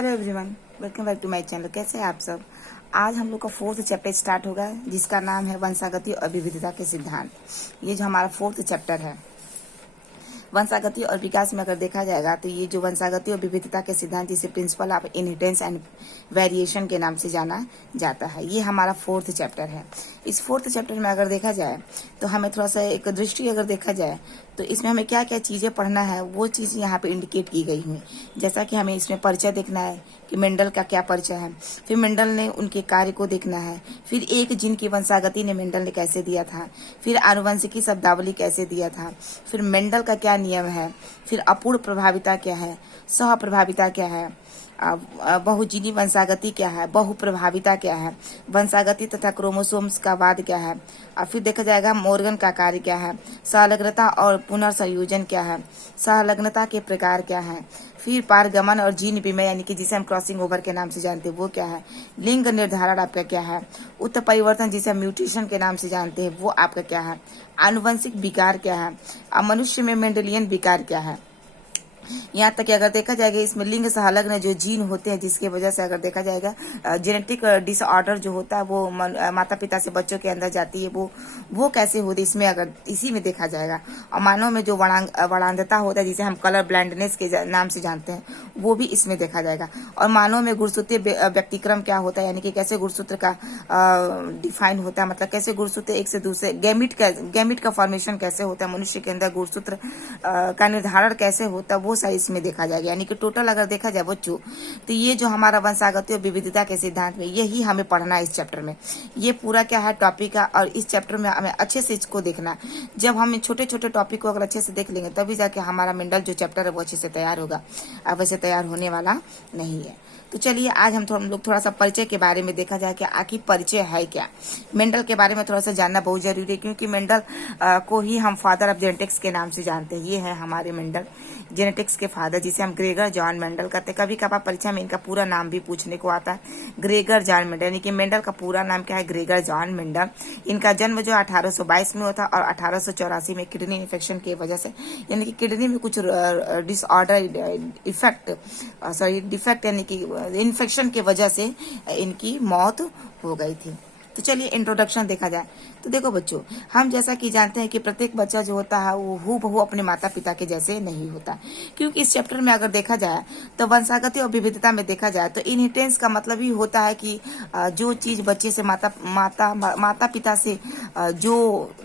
Hello everyone, welcome back to my channel. कैसे हैं आप सब। आज हम लोग का फोर्थ चैप्टर स्टार्ट होगा जिसका नाम है वंशागति और विविधता के सिद्धांत। ये जो हमारा फोर्थ चैप्टर है वंशागति और विकास में अगर देखा जाएगा तो ये जो वंशागति और विविधता के सिद्धांत जिसे principle of inheritance and variation के नाम से जाना जाता है, ये हमारा फोर्थ चैप्टर है। इस फोर्थ चैप्टर में अगर देखा जाए तो हमें थोड़ा सा एक दृष्टि अगर देखा जाए तो इसमें हमें क्या क्या चीजें पढ़ना है वो चीज यहाँ पे इंडिकेट की गई हुई। जैसा कि हमें इसमें परिचय देखना है कि मेंडल का क्या परिचय है, फिर मेंडल ने उनके कार्य को देखना है, फिर एक जीन की वंशागति ने मेंडल ने कैसे दिया था, फिर आनुवंशिकी शब्दावली कैसे दिया था, फिर मेंडल का क्या नियम है, फिर अपूर्ण प्रभाविता क्या है, सह प्रभाविता क्या है, बहुजीनी वंशागति क्या है, बहुप्रभाविता क्या है, वंशागति तथा क्रोमोसोम्स का वाद क्या है, और फिर देखा जाएगा मोर्गन का कार्य क्या है, सहलग्नता और पुनर्संयोजन क्या है, सहलग्नता के प्रकार क्या है, फिर पारगमन और जीन विमय यानी कि जिसे हम क्रॉसिंग ओवर के नाम से जानते हैं वो क्या है, लिंग निर्धारण आपका क्या है, उत्तर परिवर्तन जिसे हम म्यूटेशन के नाम से जानते हैं वो आपका क्या है, आनुवंशिक विकार क्या है, मनुष्य में मेंडेलियन विकार क्या है। यहाँ तक कि अगर देखा जाएगा इसमें लिंग सहलग्न जो जीन होते हैं जिसके वजह से अगर देखा जाएगा जेनेटिक डिसऑर्डर जो होता है वो माता पिता से बच्चों के अंदर जाती है वो कैसे होती है इसमें अगर इसी में देखा जाएगा। और मानव में जो वणांधता होता है जिसे हम कलर ब्लाइंडनेस के नाम से जानते हैं वो भी इसमें देखा जाएगा। और मानव में गुणसूत्रीय व्यक्तिक्रम क्या होता है यानी कि कैसे गुणसूत्र का डिफाइन होता है, मतलब कैसे गुणसूत्र एक से दूसरे गैमिट का फॉर्मेशन कैसे होता है, मनुष्य के अंदर गुणसूत्र का निर्धारण कैसे होता है वो साइज इसमें देखा जाएगा। यानी कि टोटल अगर देखा जाए बच्चों तो ये जो हमारा वंशागति और विविधता के सिद्धांत में यही हमें पढ़ना है इस चैप्टर में। ये पूरा क्या है टॉपिक है और इस चैप्टर में हमें अच्छे से इसको देखना। जब हम छोटे छोटे टॉपिक को अगर अच्छे से देख लेंगे तभी जाके हमारा मेंडल जो चैप्टर है वो अच्छे से तैयार होगा, अब वैसे तैयार होने वाला नहीं है। तो चलिए आज हम लोग थोड़ा सा परिचय के बारे में देखा जाए कि आखिर परिचय है क्या। मेंडल के बारे में थोड़ा सा जानना बहुत जरूरी है क्योंकि मेंडल को ही हम फादर ऑफ जेनेटिक्स के नाम से जानते हैं। ये है हमारे मेंडल जेनेटिक्स के फादर जिसे हम ग्रेगर जॉन मेंडल कहते हैं। कभी कभार परीक्षा में इनका पूरा नाम भी पूछने को आता है, ग्रेगर जॉन मेंडल। यानी कि मेंडल का पूरा नाम क्या है, ग्रेगर जॉन मेंडल। इनका जन्म जो 1822 में हुआ था और 1884 में किडनी इन्फेक्शन की वजह से यानी कि किडनी में कुछ डिसऑर्डर डिफेक्ट यानी कि इन्फेक्शन की वजह से इनकी मौत हो गई थी। तो चलिए इंट्रोडक्शन देखा जाए तो देखो बच्चों, हम जैसा कि जानते हैं कि प्रत्येक बच्चा जो होता है वो हूबहू अपने माता पिता के जैसे नहीं होता। क्योंकि इस चैप्टर में अगर देखा जाए तो वंशागति और विविधता में देखा जाए तो इनहेरिटेंस का मतलब ही होता है कि जो चीज बच्चे से माता पिता से जो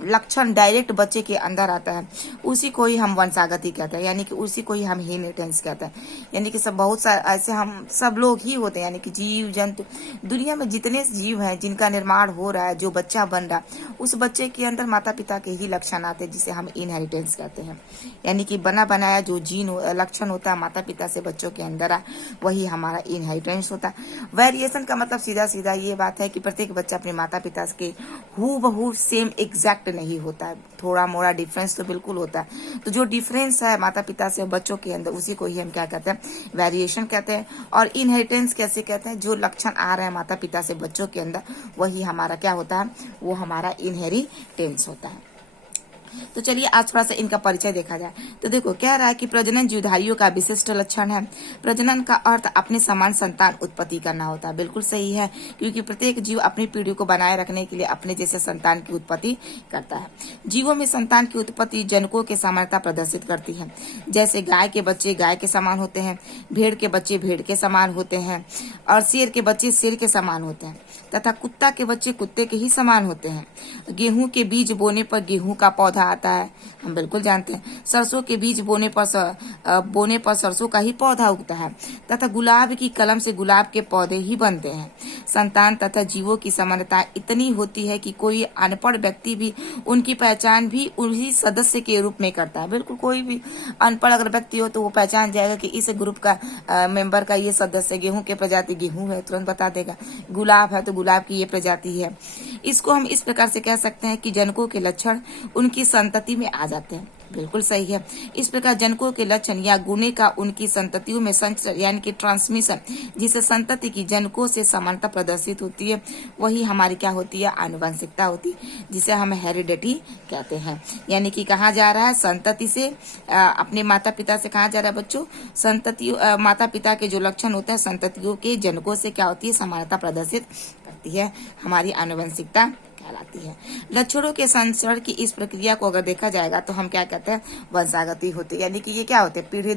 लक्षण डायरेक्ट बच्चे के अंदर आता है उसी को ही हम वंशागति कहते हैं, यानी कि उसी को ही हम इनहेरिटेंस कहते हैं। यानी कि सब बहुत सारे ऐसे हम सब लोग ही होते हैं, यानी कि जीव जंतु दुनिया में जितने जीव हैं जिनका निर्माण हो रहा है, जो बच्चा बन रहा है उस बच्चे के अंदर माता पिता के ही लक्षण आते हैं जिसे हम इनहेरिटेंस कहते हैं। यानी कि बना बनाया जो जीन लक्षण होता है माता पिता से बच्चों के अंदर आ वही हमारा इनहेरिटेंस होता है। वेरिएशन का मतलब सीधा सीधा ये बात है कि प्रत्येक बच्चा अपने माता पिता के हूबहू सेम एग्जैक्ट नहीं होता है, थोड़ा मोड़ा डिफरेंस तो बिल्कुल होता है। तो जो डिफरेंस है माता पिता से बच्चों के अंदर उसी को ही हम क्या कहते हैं, वेरिएशन कहते हैं। और इनहेरिटेंस कैसे कहते हैं, जो लक्षण आ रहे हैं माता पिता से बच्चों के अंदर वही हमारा क्या होता है, वो हमारा इनहेरिटेंस होता है। तो चलिए आज थोड़ा सा इनका परिचय देखा जाए तो देखो कह रहा है कि प्रजनन जीवधारियों का विशिष्ट लक्षण है। प्रजनन का अर्थ अपने समान संतान उत्पत्ति करना होता है। बिल्कुल सही है क्योंकि प्रत्येक जीव अपनी पीढ़ी को बनाए रखने के लिए अपने जैसे संतान की उत्पत्ति करता है। जीवों में संतान की उत्पत्ति जनकों के समानता प्रदर्शित करती है। जैसे गाय के बच्चे गाय के समान होते हैं, भेड़ के बच्चे भेड़ के समान होते हैं और शेर के बच्चे शेर के समान होते हैं तथा कुत्ता के बच्चे कुत्ते के ही समान होते हैं। गेहूं के बीज बोने पर गेहूं का पौधा आता है, हम बिल्कुल जानते हैं। सरसों के बीज बोने पर सरसों का ही पौधा उगता है तथा गुलाब की कलम से गुलाब के पौधे ही बनते हैं। संतान तथा जीवों की समानता इतनी होती है कि कोई अनपढ़ व्यक्ति भी उनकी पहचान भी उसी सदस्य के रूप में करता है। बिल्कुल कोई भी अनपढ़ अगर व्यक्ति हो तो वो पहचान जाएगा कि इस ग्रुप का मेंबर का ये सदस्य, गेहूं के प्रजाति गेहूं है तुरंत बता देगा, गुलाब है तो गुलाब की ये प्रजाति है। इसको हम इस प्रकार से कह सकते हैं कि जनकों के लक्षण उनकी संतति में आ जाते हैं। बिल्कुल सही है। इस प्रकार जनकों के लक्षण या गुणे का उनकी संततियों में संचरण यानी कि ट्रांसमिशन, जिससे संतति की जनकों से समानता प्रदर्शित होती है, वही हमारी क्या होती है, आनुवंशिकता होती है, जिसे हम हेरिडिटी कहते हैं। यानी कि कहा जा रहा है संतति से अपने माता पिता से कहा जा रहा है बच्चों, संतति माता पिता के जो लक्षण होते हैं संततियों के जनकों से क्या होती है, समानता प्रदर्शित करती है, हमारी आनुवंशिकता कहलाती है। लक्षणों के संचरण की इस प्रक्रिया को अगर देखा जाएगा तो हम क्या कहते हैं, वंशागति होती है। यानी कि ये क्या होते हैं, पीढ़ी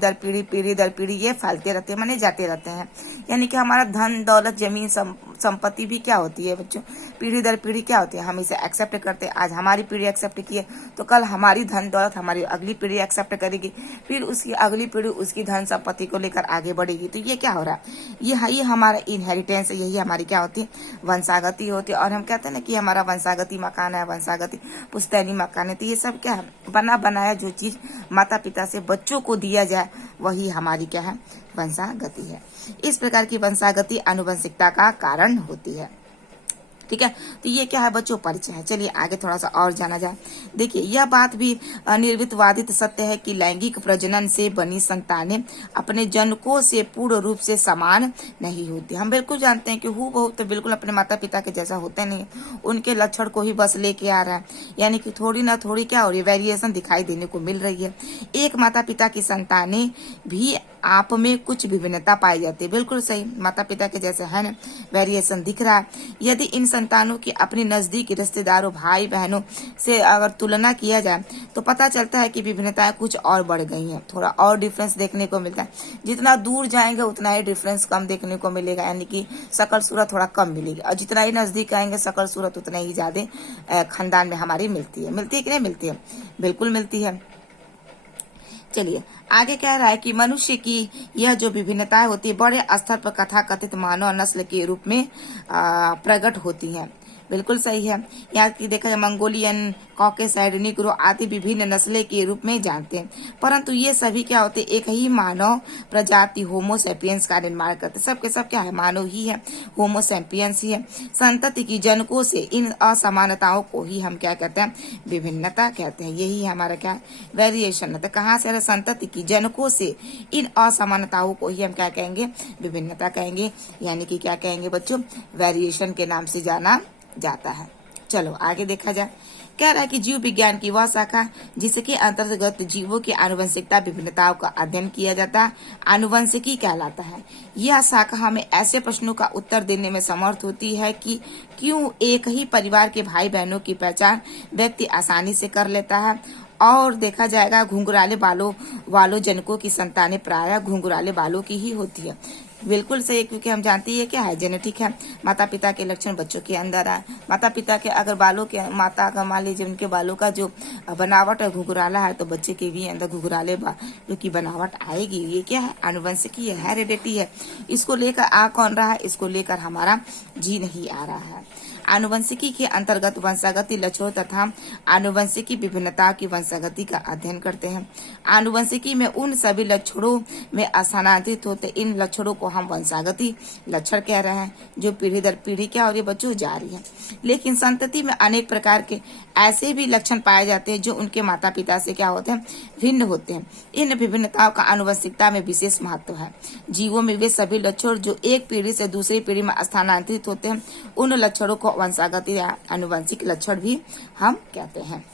दर पीढ़ी ये फैलते रहते हैं, माने जाते रहते हैं। यानी कि हमारा धन दौलत जमीन संपत्ति भी क्या होती है बच्चों, पीढ़ी दर पीढ़ी क्या होती है, हम इसे एक्सेप्ट करते हैं। आज हमारी पीढ़ी एक्सेप्ट की है तो कल हमारी धन दौलत हमारी अगली पीढ़ी एक्सेप्ट करेगी, फिर उसकी अगली पीढ़ी उसकी धन संपत्ति को लेकर आगे बढ़ेगी। तो ये क्या हो रहा है, ये हमारा इनहेरिटेंस, यही हमारी क्या होती है, वंशागति होती है। और हम कहते हैं ना कि हमारा वंशागति मकान है, वंशागति पुश्तैनी मकान है। तो ये सब क्या है, बना बनाया जो चीज माता पिता से बच्चों को दिया जाए वही हमारी क्या है, वंशागति है। इस प्रकार की वंशागति आनुवंशिकता का कारण होती है। ठीक है, तो ये क्या है बच्चों, परिचय है। चलिए आगे थोड़ा सा और जाना जाए। देखिए यह बात भी निर्विवादित सत्य है कि लैंगिक प्रजनन से बनी संतानें अपने जनकों से पूर्ण रूप से समान नहीं होती। हम बिल्कुल जानते हैं कि हूबहू तो बिल्कुल अपने माता पिता के जैसा होते नहीं, उनके लक्षण को ही बस लेके आ रहा है। यानी कि थोड़ी ना थोड़ी क्या हो रही है, वेरिएशन दिखाई देने को मिल रही है। एक माता पिता की संतानें भी आप में कुछ विभिन्नता पाई जाती है, बिल्कुल सही, माता पिता के जैसे है ना, वेरिएशन दिख रहा है। यदि इन संतानों की अपने नजदीक रिश्तेदारों भाई बहनों से अगर तुलना किया जाए तो पता चलता है कि विभिन्नताएं कुछ और बढ़ गई हैं, थोड़ा और डिफरेंस देखने को मिलता है। जितना दूर जाएंगे उतना ही डिफरेंस कम देखने को मिलेगा, यानी कि शकल सूरत थोड़ा कम मिलेगी। और जितना ही नजदीक आएंगे शकल सूरत उतना ही ज्यादा खानदान में हमारी मिलती है कि नहीं मिलती है, बिल्कुल मिलती है। चलिए आगे कह रहा है कि मनुष्य की यह जो विभिन्नताएं होती है बड़े स्तर पर कथा कथित मानव नस्ल के रूप में प्रकट होती हैं। बिल्कुल सही है। यहाँ की देखा जाए मंगोलियन, कॉकेसाइड, निग्रो आदि विभिन्न नस्लें के रूप में जानते हैं, परंतु ये सभी क्या होते हैं, एक ही मानव प्रजाति होमो सैपियंस का निर्माण करते हैं। सबके सब क्या है, मानव ही है, होमो सैपियंस ही है। संतति की जनकों से इन असमानताओं को ही हम क्या कहते हैं, विभिन्नता कहते हैं। यही हमारा क्या, वेरिएशन है। तो कहाँ से, संतति की जनकों से इन असमानताओं को ही हम क्या कहेंगे, विभिन्नता कहेंगे, यानी कि क्या कहेंगे बच्चों, वेरिएशन के नाम से जाना जाता है। चलो आगे देखा जाए। कह रहा है कि जीव विज्ञान की वह शाखा जिसके अंतर्गत जीवों की आनुवंशिकता विभिन्नताओं का अध्ययन किया जाता है आनुवंशिकी कहलाता है। यह शाखा हमें ऐसे प्रश्नों का उत्तर देने में समर्थ होती है कि क्यों एक ही परिवार के भाई बहनों की पहचान व्यक्ति आसानी से कर लेता है, और देखा जाएगा घुंघराले बालों वालों जनकों की संतानें प्रायः घुंघराले बालों की ही होती है। बिल्कुल सही, क्योंकि हम जानते हैं क्या है, जेनेटिक है। माता पिता के लक्षण बच्चों के अंदर आए, माता पिता के अगर बालों के, माता का मान लीजिए उनके बालों का जो बनावट है घुघराला है, तो बच्चे के भी अंदर घुघराले बालों की बनावट आएगी। ये क्या है, आनुवंशिकी है, हेरिडिटी है। इसको लेकर आ कौन रहा है, इसको लेकर हमारा जी नहीं आ रहा है। आनुवंशिकी के अंतर्गत वंशागति लक्षणों तथा आनुवंशिकी विभिन्नता की वंशागति का अध्ययन करते हैं। आनुवंशिकी में उन सभी लक्षणों में स्थानांतरित होते इन लक्षणों को हम वंशागति लक्षण कह रहे हैं, जो पीढ़ी दर पीढ़ी क्या हो रही है बच्चों, जा रही है। लेकिन संतति में अनेक प्रकार के ऐसे भी लक्षण पाए जाते हैं जो उनके माता पिता से क्या होते हैं, भिन्न होते हैं। इन विभिन्नताओं का आनुवंशिकता में विशेष महत्व है। जीवों में वे सभी लक्षण जो एक पीढ़ी से दूसरी पीढ़ी में स्थानांतरित होते हैं, उन लक्षणों को वंशागति या आनुवंशिक लक्षण भी हम कहते हैं।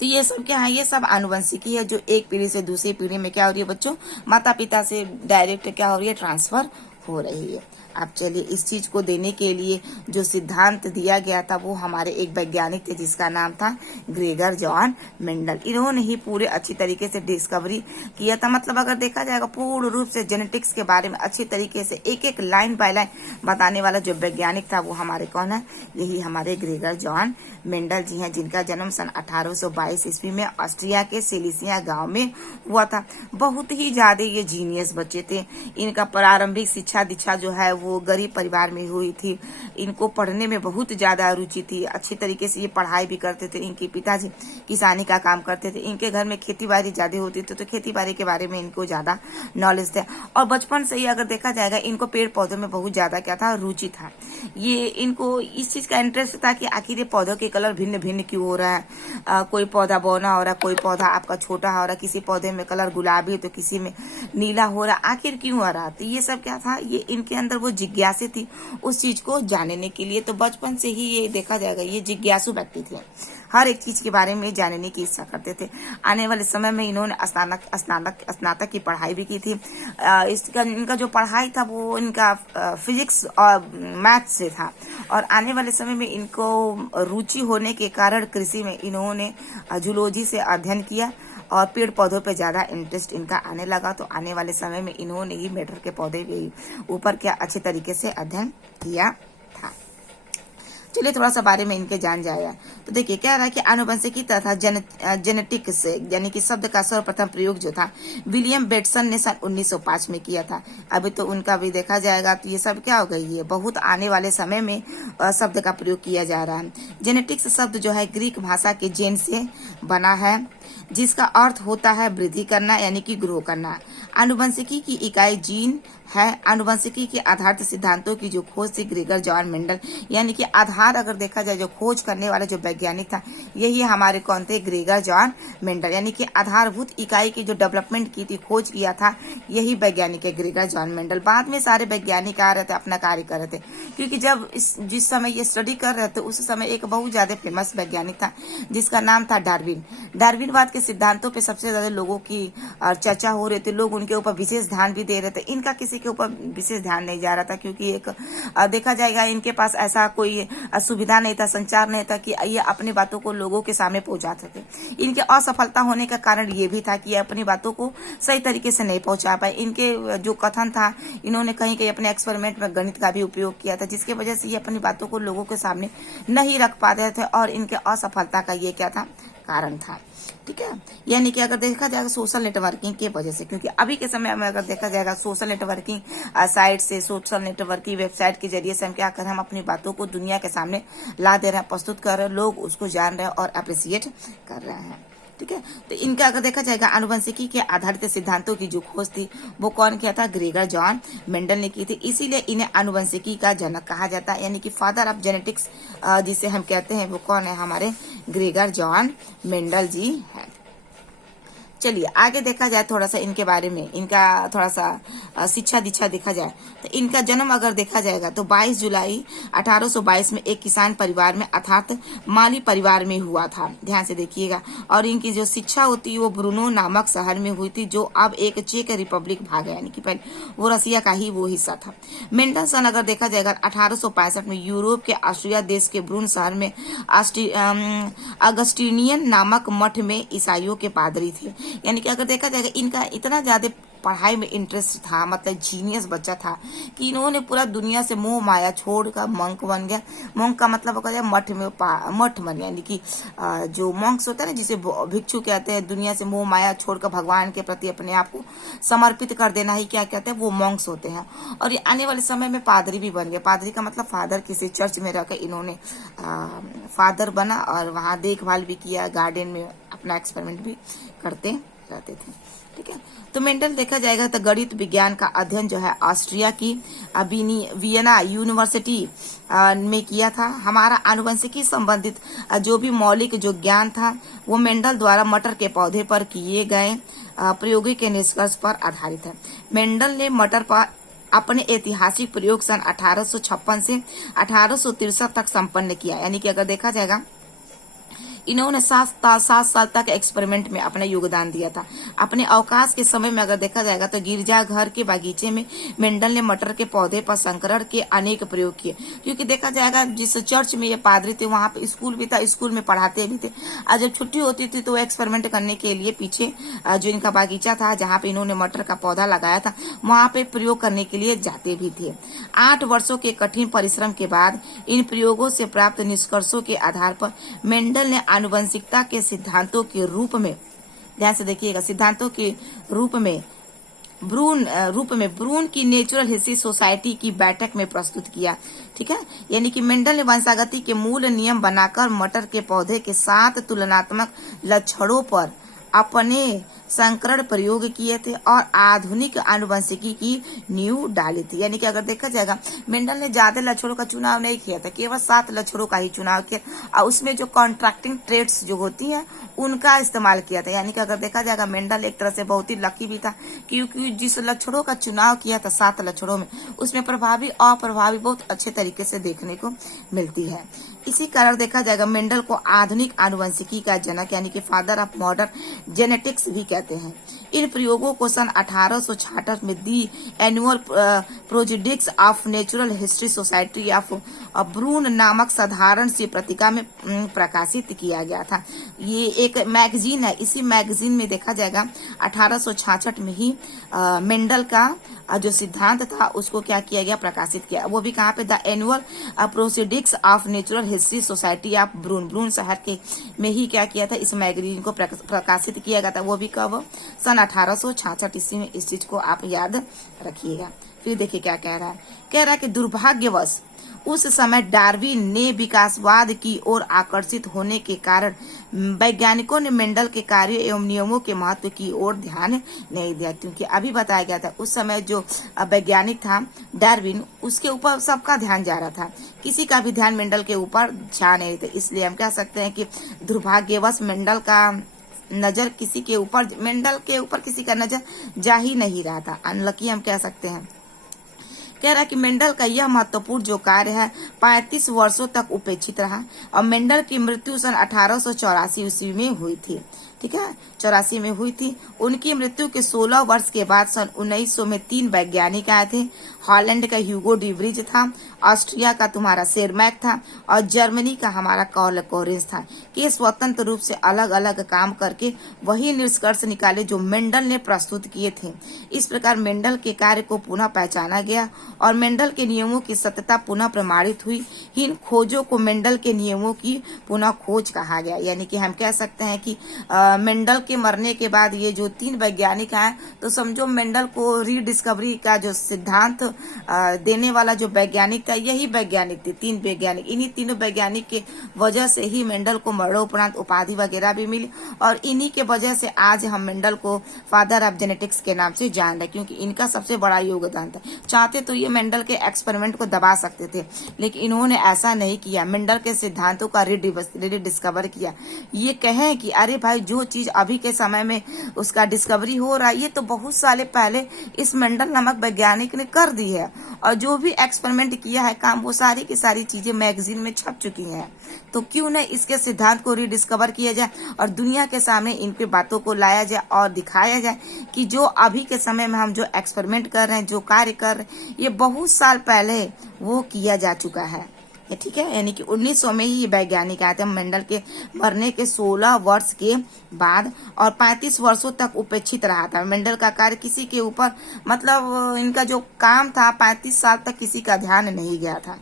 तो ये सब क्या है, ये सब आनुवंशिकी है, जो एक पीढ़ी से दूसरी पीढ़ी में क्या हो रही है बच्चों, माता पिता से डायरेक्ट क्या हो रही है, ट्रांसफर हो रही है। अब चलिए इस चीज को देने के लिए जो सिद्धांत दिया गया था वो हमारे एक वैज्ञानिक थे जिसका नाम था ग्रेगर जॉन मेंडल। इन्होंने ही पूरे अच्छी तरीके से डिस्कवरी किया था। मतलब अगर देखा जाएगा पूर्ण रूप से जेनेटिक्स के बारे में अच्छी तरीके से एक एक लाइन बाय लाइन बताने वाला जो वैज्ञानिक था वो हमारे कौन है, यही हमारे ग्रेगर जॉन मेंडल जी हैं, जिनका जन्म सन 1822 ईस्वी में ऑस्ट्रिया के सिलिसिया गाँव में हुआ था। बहुत ही ज्यादा ये जीनियस बच्चे थे। इनका प्रारंभिक शिक्षा दीक्षा जो है वो गरीब परिवार में हुई थी। इनको पढ़ने में बहुत ज्यादा रुचि थी, अच्छी तरीके से ये पढ़ाई भी करते थे। इनके पिताजी किसानी का काम करते थे। इनके घर में खेती बाड़ी ज्यादा होती थी, तो खेती बाड़ी के बारे में इनको ज्यादा नॉलेज था। और बचपन से ही अगर देखा जाएगा इनको पेड़ पौधों में बहुत ज्यादा क्या था, रुचि था। ये इनको इस चीज का इंटरेस्ट था कि आखिर ये पौधों के कलर भिन्न भिन्न क्यों हो रहा है। कोई पौधा बौना हो रहा है, कोई पौधा आपका छोटा हो रहा है, किसी पौधे में कलर गुलाबी तो किसी में नीला हो रहा, आखिर क्यों हो रहा। तो ये सब क्या था, ये इनके अंदर वो जिज्ञासा थी उस चीज को जानने के लिए। तो बचपन से ही ये देखा जाएगा ये जिज्ञासु व्यक्ति थे, हर एक चीज के बारे में जानने की इच्छा करते थे। आने वाले समय में इन्होंने स्नातक की पढ़ाई भी की थी। इनका जो पढ़ाई था वो इनका फिजिक्स और मैथ से था। और आने वाले समय में इनको रुचि होने के कारण कृषि में इन्होंने जूलॉजी से अध्ययन किया और पेड़ पौधों पे ज्यादा इंटरेस्ट इनका आने लगा। तो आने वाले समय में इन्होंने ही मेटर के पौधे के ऊपर क्या अच्छे तरीके से अध्ययन किया था। चलिए थोड़ा सा बारे में इनके जान जाएगा। तो देखिए क्या रहा है कि आनुवंशिकी तथा जेनेटिक्स यानी कि शब्द का सर्वप्रथम प्रयोग जो था विलियम बेटसन ने सन 1905 में किया था। अभी तो उनका भी देखा जाएगा तो ये सब क्या हो गई है, बहुत आने वाले समय में शब्द का प्रयोग किया जा रहा है। जेनेटिक्स शब्द जो है ग्रीक भाषा के जेन से बना है, जिसका अर्थ होता है वृद्धि करना यानी कि ग्रो करना। आनुवंशिकी की इकाई जीन है। आनुवंशिकी के आधारित सिद्धांतों की जो खोज थी ग्रेगर जॉन मेंडल, यानी कि आधार अगर देखा जाए जो खोज करने वाला जो वैज्ञानिक था यही हमारे कौन थे, ग्रेगर जॉन मेंडल। यानी कि आधारभूत इकाई की जो डेवलपमेंट की थी, खोज किया था, यही वैज्ञानिक है ग्रेगर जॉन मेंडल। बाद में सारे वैज्ञानिक आ रहे थे, अपना कार्य कर रहे थे, क्योंकि जब जिस समय ये स्टडी कर रहे थे उस समय एक बहुत ज्यादा फेमस वैज्ञानिक था जिसका नाम था डार्विन। डार्विनवाद के सिद्धांतों पे सबसे ज्यादा लोगों की चर्चा हो रही थी, लोग उनके ऊपर विशेष ध्यान भी दे रहे थे। इनका किसी के ऊपर विशेष ध्यान नहीं जा रहा था, क्योंकि एक देखा जाएगा इनके पास ऐसा कोई सुविधा नहीं था, संचार नहीं था कि ये अपनी बातों को लोगों के सामने पहुंचा सके। इनके असफलता होने का कारण ये भी था कि ये अपनी बातों को सही तरीके से नहीं पहुंचा पाए। इनके जो कथन था, इन्होंने कहीं कहीं अपने एक्सपेरिमेंट में गणित का भी उपयोग किया था, जिसकी वजह से ये अपनी बातों को लोगों के सामने नहीं रख पाते थे और इनके असफलता का ये क्या था, कारण था। ठीक है, यानी कि अगर देखा जाएगा सोशल नेटवर्किंग की वजह से, क्योंकि अभी के समय में अगर देखा जाएगा सोशल नेटवर्किंग साइट से, सोशल नेटवर्किंग वेबसाइट के जरिए से हम क्या कर रहे हैं, हम अपनी बातों को दुनिया के सामने ला दे रहे हैं, प्रस्तुत कर रहे हैं, लोग उसको जान रहे हैं और अप्रिसिएट कर रहे हैं। ठीक है, तो इनका अगर देखा जाएगा आनुवंशिकी के आधारित सिद्धांतों की जो खोज थी वो कौन किया था, ग्रेगर जॉन मेंडल ने की थी। इसीलिए इन्हें आनुवंशिकी का जनक कहा जाता है, यानी कि फादर ऑफ जेनेटिक्स जिसे हम कहते हैं वो कौन है, हमारे ग्रेगर जॉन मेंडल जी है। चलिए आगे देखा जाए थोड़ा सा इनके बारे में, इनका थोड़ा सा शिक्षा दीक्षा देखा जाए तो इनका जन्म अगर देखा जाएगा तो 22 जुलाई 1822 में एक किसान परिवार में अर्थात माली परिवार में हुआ था। ध्यान से देखिएगा। और इनकी जो शिक्षा होती है वो ब्रूनो नामक शहर में हुई थी, जो अब एक चेक रिपब्लिक भाग है, यानी कि पहले वो रसिया का ही वो हिस्सा था। मेंडलसन अगर देखा जाएगा 1865 में यूरोप के ऑस्ट्रिया देश के ब्रून शहर में अगस्टिनियन नामक मठ में ईसाइयों के पादरी थे। यानी कि अगर देखा जाएगा इनका इतना ज्यादा पढ़ाई में इंटरेस्ट था, मतलब जीनियस बच्चा था, कि इन्होंने पूरा दुनिया से मोह माया छोड़कर मंक बन गया। मंक का मतलब होता है मठ में मठ बन गया, यानी कि जो मंक्स होता है ना, जिसे भिक्षु कहते हैं, दुनिया से मोह माया छोड़कर भगवान के प्रति अपने आप को समर्पित कर देना ही क्या कहते हैं, वो मंक्स होते हैं। और ये आने वाले समय में पादरी भी बन गए। पादरी का मतलब फादर, किसी चर्च में रहकर इन्होंने फादर बना और वहां देखभाल भी किया, गार्डन में अपना एक्सपेरिमेंट भी करते रहते थे। ठीक है, तो मेंडल देखा जाएगा तो गणित विज्ञान का अध्ययन जो है ऑस्ट्रिया की वियना यूनिवर्सिटी में किया था। हमारा आनुवंशिकी संबंधित जो भी मौलिक जो ज्ञान था वो मेंडल द्वारा मटर के पौधे पर किए गए प्रयोगों के निष्कर्ष पर आधारित है। मेंडल ने मटर पर अपने ऐतिहासिक प्रयोग सन 1856 से 1863 तक संपन्न किया। यानी कि अगर देखा जाएगा इन्होंने 7 साल तक एक्सपेरिमेंट में अपना योगदान दिया था। अपने अवकाश के समय में अगर देखा जाएगा तो गिरजाघर के बागीचे में मेंडल ने मटर के पौधे पर संकरण के अनेक प्रयोग किए, क्योंकि देखा जाएगा जिस चर्च में ये पादरी थे वहां पे स्कूल भी था, स्कूल में पढ़ाते भी थे। और जब छुट्टी होती थी तो एक्सपेरिमेंट करने के लिए पीछे जो इनका बागीचा था जहाँ पे इन्होंने मटर का पौधा लगाया था वहां पे प्रयोग करने के लिए जाते भी थे। 8 वर्षों के कठिन परिश्रम के बाद इन प्रयोगों से प्राप्त निष्कर्षों के आधार पर मेंडल ने आनुवंशिकता के सिद्धांतों के रूप में, ध्यान से देखिएगा, सिद्धांतों के रूप में भ्रूण रूप में भ्रूण की नेचुरल हिस्ट्री सोसाइटी की बैठक में प्रस्तुत किया। ठीक है, यानी कि मेंडल ने वंशागति के मूल नियम बनाकर मटर के पौधे के 7 तुलनात्मक लक्षणों पर अपने संकरण प्रयोग किए थे और आधुनिक आनुवंशिकी की नींव डाली थी। यानी कि अगर देखा जाएगा मेंडल ने ज्यादा लक्षणों का चुनाव नहीं किया था, केवल 7 लक्षणों का ही चुनाव किया और उसमें जो कॉन्ट्रैक्टिंग ट्रेड्स जो होती हैं उनका इस्तेमाल किया था। यानी कि अगर देखा जाएगा मेंडल एक तरह से बहुत ही लकी भी था, क्योंकि जिस लक्षणों का चुनाव किया था 7 लक्षणों में, उसमें प्रभावी अप्रभावी बहुत अच्छे तरीके से देखने को मिलती है। इसी कारण देखा जाएगा मेंडल को आधुनिक आनुवंशिकी का जनक यानी कि फादर ऑफ मॉडर्न जेनेटिक्स भी कहते हैं। इन प्रयोगों को सन 1866 में the annual proceedings of natural history society of भ्रूण नामक साधारण सी पत्रिका में प्रकाशित किया गया था। ये एक मैगजीन है, इसी मैगजीन में देखा जाएगा 1866 में ही मेंडल का जो सिद्धांत था उसको क्या किया गया, प्रकाशित किया। वो भी कहाँ पे, the annual proceedings of natural history society of भ्रूण शहर के में ही क्या किया था, इस मैगजीन को प्रकाशित किया गया था। वो भी कब, सन 1866 ईस्वी में। इस चीज को आप याद रखिएगा। फिर देखिए क्या कह रहा है, कह रहा है कि दुर्भाग्यवश उस समय डार्विन ने विकासवाद की ओर आकर्षित होने के कारण वैज्ञानिकों ने मेंडल के कार्यों एवं नियमों के महत्व की ओर ध्यान नहीं दिया। क्योंकि अभी बताया गया था उस समय जो वैज्ञानिक था डार्विन, उसके ऊपर सबका ध्यान जा रहा था, किसी का भी ध्यान मेंडल के ऊपर जा नहीं था। इसलिए हम कह सकते हैं कि दुर्भाग्यवश मेंडल का नजर किसी के ऊपर, मेंडल के ऊपर किसी का नजर जा ही नहीं रहा था। अनलकी हम कह सकते हैं। कह रहा है कि मेंडल का यह महत्वपूर्ण जो कार्य है 35 वर्षों तक उपेक्षित रहा और मेंडल की मृत्यु सन 1884 ईस्वी में हुई थी। ठीक है, 84 में हुई थी। उनकी मृत्यु के 16 वर्ष के बाद सन 1900 में 3 वैज्ञानिक आए थे। हॉलैंड का ह्यूगो डिब्रिज था, ऑस्ट्रिया का तुम्हारा सेरमैक था और जर्मनी का हमारा कार्ल कोरेंस था, कि स्वतंत्र रूप से अलग अलग काम करके वही निष्कर्ष निकाले जो मेंडल ने प्रस्तुत किए थे। इस प्रकार मेंडल के कार्य को पुनः पहचाना गया और मेंडल के नियमों की सत्यता पुनः प्रमाणित हुई। इन खोजों को मेंडल के नियमों की पुनः खोज कहा गया। यानी कि हम कह सकते हैं कि मेंडल के मरने के बाद ये जो 3 वैज्ञानिक आए, तो समझो मेंडल को रीडिस्कवरी का जो सिद्धांत देने वाला जो वैज्ञानिक था, यही वैज्ञानिक थे, 3 वैज्ञानिक। इन्हीं तीनों वैज्ञानिक के वजह से ही मेंडल को मरणोपरांत उपाधि वगैरह भी मिली और इन्हीं के वजह से आज हम मेंडल को फादर ऑफ जेनेटिक्स के नाम से जान रहे, क्योंकि इनका सबसे बड़ा योगदान था। चाहते तो ये मेंडल के एक्सपेरिमेंट को दबा सकते थे, लेकिन इन्होंने ऐसा नहीं किया। मेंडल के सिद्धांतों का रीडिस्कवर किया। ये कहें कि अरे भाई जो चीज अभी के समय में उसका डिस्कवरी हो रहा है, ये तो बहुत साल पहले इस मेंडल नामक वैज्ञानिक ने कर दी है और जो भी एक्सपेरिमेंट किया है काम, वो सारी की सारी चीजें मैगजीन में छप चुकी हैं। तो क्यों न इसके सिद्धांत को रीडिस्कवर किया जाए और दुनिया के सामने इनकी बातों को लाया जाए और दिखाया जाए कि जो अभी के समय में हम जो एक्सपेरिमेंट कर रहे हैं, जो कार्य कर रहे हैं, ये बहुत साल पहले वो किया जा चुका है। ठीक है, यानी कि 1900 में ही वैज्ञानिक आए थे मेंडल के मरने के 16 वर्ष के बाद और 35 वर्षों तक उपेक्षित रहा था। मेंडल का कार्य किसी के ऊपर, मतलब इनका जो काम था 35 साल तक किसी का ध्यान नहीं गया था।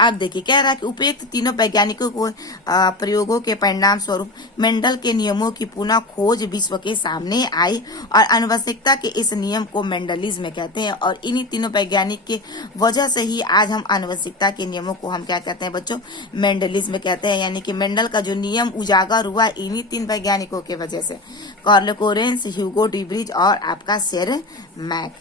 अब देखिए कह रहा है कि उपयुक्त तीनों वैज्ञानिकों को प्रयोगों के परिणाम स्वरूप मेंडल के नियमों की पुनः खोज विश्व के सामने आई और आनुवंशिकता के इस नियम को मेंडलिज्म कहते हैं और इन्हीं तीनों वैज्ञानिक के वजह से ही आज हम आनुवंशिकता के नियमों को हम क्या कहते हैं बच्चों, मेंडलिज्म कहते हैं। यानी कि मेंडल का जो नियम उजागर हुआ इन्हीं 3 वैज्ञानिकों के वजह से, कार्ल कोरेंस, ह्यूगो डिब्रिज और आपका सेरमैक।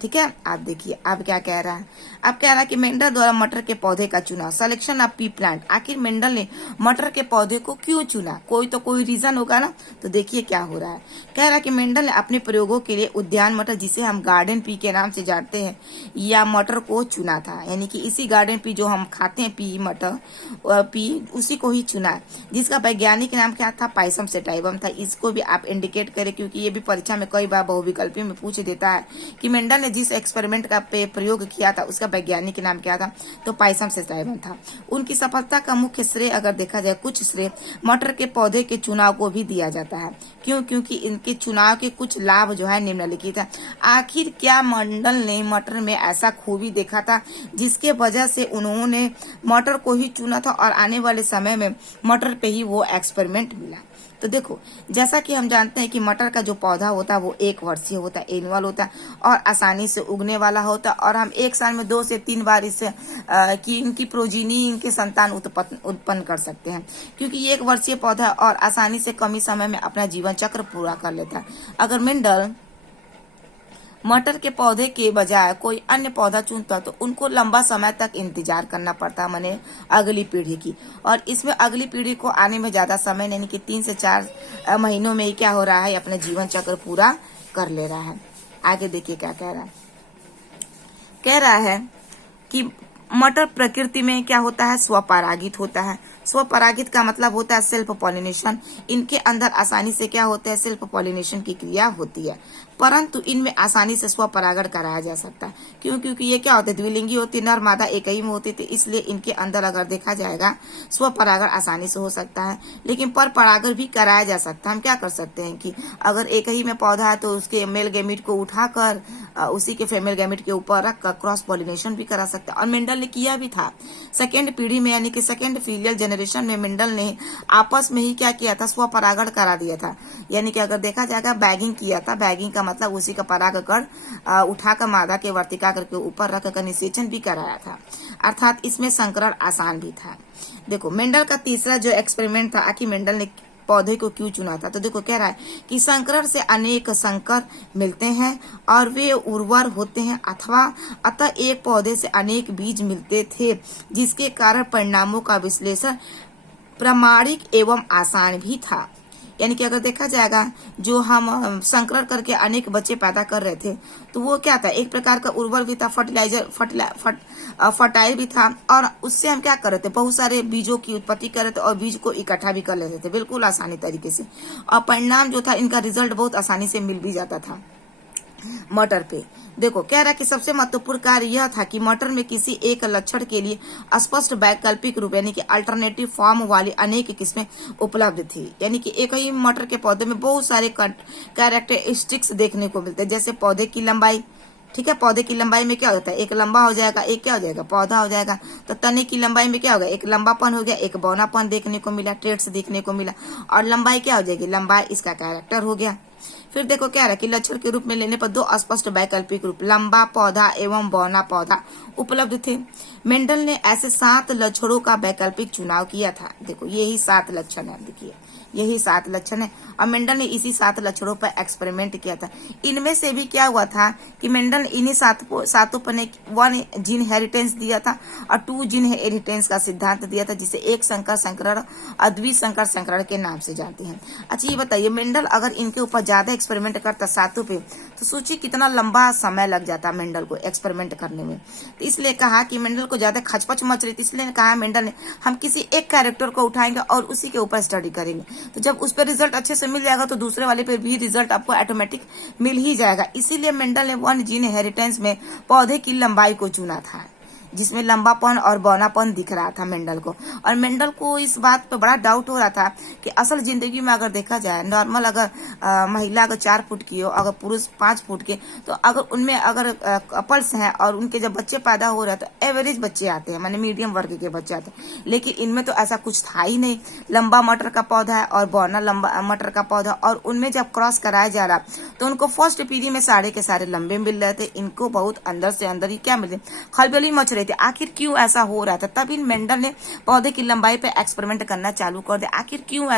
ठीक है, आप देखिए अब क्या कह रहा है। अब कह रहा है कि मेंडल द्वारा मटर के पौधे का चुनाव, सिलेक्शन ऑफ पी प्लांट। आखिर मेंडल ने मटर के पौधे को क्यों चुना, कोई तो कोई रीजन होगा ना। तो देखिए क्या हो रहा है। कह रहा है कि मेंडल ने अपने प्रयोगों के लिए उद्यान मटर, जिसे हम गार्डन पी के नाम से जानते हैं, या मटर को चुना था। यानी कि इसी गार्डन पी जो हम खाते हैं, पी मटर पी, उसी को ही चुना, जिसका वैज्ञानिक नाम क्या था, पाइसम सेटाइवम था। इसको भी आप इंडिकेट करें, क्योंकि ये भी परीक्षा में कई बार बहुविकल्पी में पूछ देता है कि मेंडल जिस एक्सपेरिमेंट का प्रयोग किया था उसका वैज्ञानिक नाम क्या था, तो पाइसम सेटाइवम था। उनकी सफलता का मुख्य श्रेय अगर देखा जाए, कुछ श्रेय मटर के पौधे के चुनाव को भी दिया जाता है। क्यों? क्योंकि इनके चुनाव के कुछ लाभ जो है निम्नलिखित है। आखिर क्या मेंडल ने मटर में ऐसा खूबी देखा था जिसके वजह से उन्होंने मटर को ही चुना था और आने वाले समय में मटर पे ही वो एक्सपेरिमेंट मिला। तो देखो, जैसा कि हम जानते हैं कि मटर का जो पौधा होता है वो 1 वर्षीय होता है, एनुअल होता है और आसानी से उगने वाला होता है, और हम एक साल में 2 से 3 बार इससे कि इनकी प्रोजीनी, इनके संतान उत्पन्न कर सकते हैं, क्योंकि ये 1 वर्षीय पौधा है और आसानी से कम ही समय में अपना जीवन चक्र पूरा कर लेता है। अगर मेंडल मटर के पौधे के बजाय कोई अन्य पौधा चुनता तो उनको लंबा समय तक इंतजार करना पड़ता, माने अगली पीढ़ी की, और इसमें अगली पीढ़ी को आने में ज्यादा समय नहीं कि 3 से 4 महीनों में ही क्या हो रहा है, अपना जीवन चक्र पूरा कर ले रहा है। आगे देखिए क्या कह रहा है। कह रहा है कि मटर प्रकृति में क्या होता है, स्वपरागित होता है। स्वपरागित का मतलब होता है सेल्फ पॉलिनेशन। इनके अंदर आसानी से क्या होता है, सेल्फ पॉलिनेशन की क्रिया होती है, परंतु इनमें आसानी से स्वपरागण कराया जा सकता है। क्यों? क्योंकि ये क्या होते हैं, द्विलिंगी होती, नर मादा एक ही में होती थी, इसलिए इनके अंदर अगर देखा जाएगा स्वपरागण आसानी से हो सकता है। लेकिन पर परागण भी कराया जा सकता है। हम क्या कर सकते हैं कि अगर एक ही में पौधा है तो उसके मेल गैमीट को उठाकर उसी के फीमेल गैमीट के ऊपर रखकर क्रॉस पॉलिनेशन भी करा सकते हैं, और मेंडल ने किया भी था। सेकेंड पीढ़ी में यानी कि सेकेंड फीलियल जनरेशन में मेंडल ने आपस में ही क्या किया था, स्वपरागण करा दिया था। यानी कि अगर देखा जाएगा बैगिंग किया था। बैगिंग का मतलब उसी का परागकण उठाकर मादा के वर्तिकाग्र के ऊपर रखकर निषेचन भी कराया था, अर्थात इसमें संकरण आसान भी था। देखो, मेंडल का तीसरा जो एक्सपेरिमेंट था, आखिर मेंडल ने पौधे को क्यों चुना था, तो देखो कह रहा है कि संकरण से अनेक संकर मिलते हैं और वे उर्वर होते हैं, अथवा अतः एक पौधे से अनेक बीज मिलते थे, जिसके कारण परिणामों का विश्लेषण प्रामाणिक एवं आसान भी था। यानी कि अगर देखा जाएगा जो हम संकरण करके अनेक बच्चे पैदा कर रहे थे तो वो क्या था, एक प्रकार का उर्वर भी था, फर्टाइल भी था, और उससे हम क्या कर रहे थे, बहुत सारे बीजों की उत्पत्ति कर रहे थे और बीज को इकट्ठा भी कर लेते थे बिल्कुल आसानी तरीके से, और परिणाम जो था इनका रिजल्ट बहुत आसानी से मिल भी जाता था मटर पे। देखो कह रहा है कि सबसे महत्वपूर्ण कार्य यह था कि मटर में किसी एक लक्षण के लिए स्पष्ट वैकल्पिक रूप यानी कि अल्टरनेटिव फॉर्म वाली अनेक किस्में उपलब्ध थी। यानी कि एक ही मटर के पौधे में बहुत सारे कैरेक्टरिस्टिक्स देखने को मिलते हैं, जैसे पौधे की लंबाई। ठीक है, पौधे की लंबाई में क्या होता है, एक लंबा हो जाएगा, एक क्या हो जाएगा, पौधा हो जाएगा। तो तने की लंबाई में क्या होगा, एक लंबापन हो गया, एक बौनापन देखने को मिला, ट्रेड्स देखने को मिला, और लंबाई क्या हो जाएगी, लंबाई इसका कैरेक्टर हो गया। फिर देखो क्या रहा कि लक्षण के रूप में लेने पर 2 अस्पष्ट वैकल्पिक रूप, लंबा पौधा एवं बौना पौधा उपलब्ध थे। मेंडल ने ऐसे 7 लक्षणों का वैकल्पिक चुनाव किया था। देखो यही 7 लक्षण है, देखिए यही 7 लक्षण है, और मेंडल ने इसी 7 लक्षणों पर एक्सपेरिमेंट किया था। इनमें से भी क्या हुआ था कि मेंडल ने इन्हीं सातों पर 1 जीन हेरिटेंस दिया था और 2 जीन हेरिटेंस का सिद्धांत दिया था, जिसे एक संकर संकरण और द्विसंकर संकरण के नाम से जानते हैं। अच्छा ये बताइए, मेंडल अगर इनके ऊपर ज्यादा एक्सपेरिमेंट करता 7 पे, तो सोचिए कितना लंबा समय लग जाता मेंडल को एक्सपेरिमेंट करने में। तो इसलिए कहा कि मेंडल को ज्यादा खचपच मच रही थी, इसलिए कहा मेंडल ने हम किसी एक कैरेक्टर को उठाएंगे और उसी के ऊपर स्टडी करेंगे, तो जब उस पर रिजल्ट अच्छे से मिल जाएगा तो दूसरे वाले पे भी रिजल्ट आपको ऑटोमेटिक मिल ही जाएगा। इसीलिए मेंडल ने 1 जीन हेरिटेंस में पौधे की लंबाई को चुना था, जिसमें लंबापन और बौनापन दिख रहा था मेंडल को। और मेंडल को इस बात पे बड़ा डाउट हो रहा था कि असल जिंदगी में अगर देखा जाए, नॉर्मल अगर महिला अगर 4 फुट की हो, अगर पुरुष 5 फुट के, तो अगर उनमें अगर कपल्स हैं और उनके जब बच्चे पैदा हो रहे हैं तो एवरेज बच्चे आते हैं, माने मीडियम वर्ग के बच्चे आते हैं। लेकिन इनमें तो ऐसा कुछ था ही नहीं, लंबा मटर का पौधा है और बौना लंबा मटर का पौधा, और उनमें जब क्रॉस कराया जा रहा तो उनको फर्स्ट पीढ़ी में सारे के सारे लंबे मिल रहे थे, इनको बहुत अंदर से अंदर ही क्या मिल रहे, खलबली मच रहे थे। आखिर क्यों ऐसा हो रहा था, तभी मेंडल ने पौधे की लंबाई पे एक्सपेरिमेंट करना चालू कर दिया। आखिर क्यों ऐसा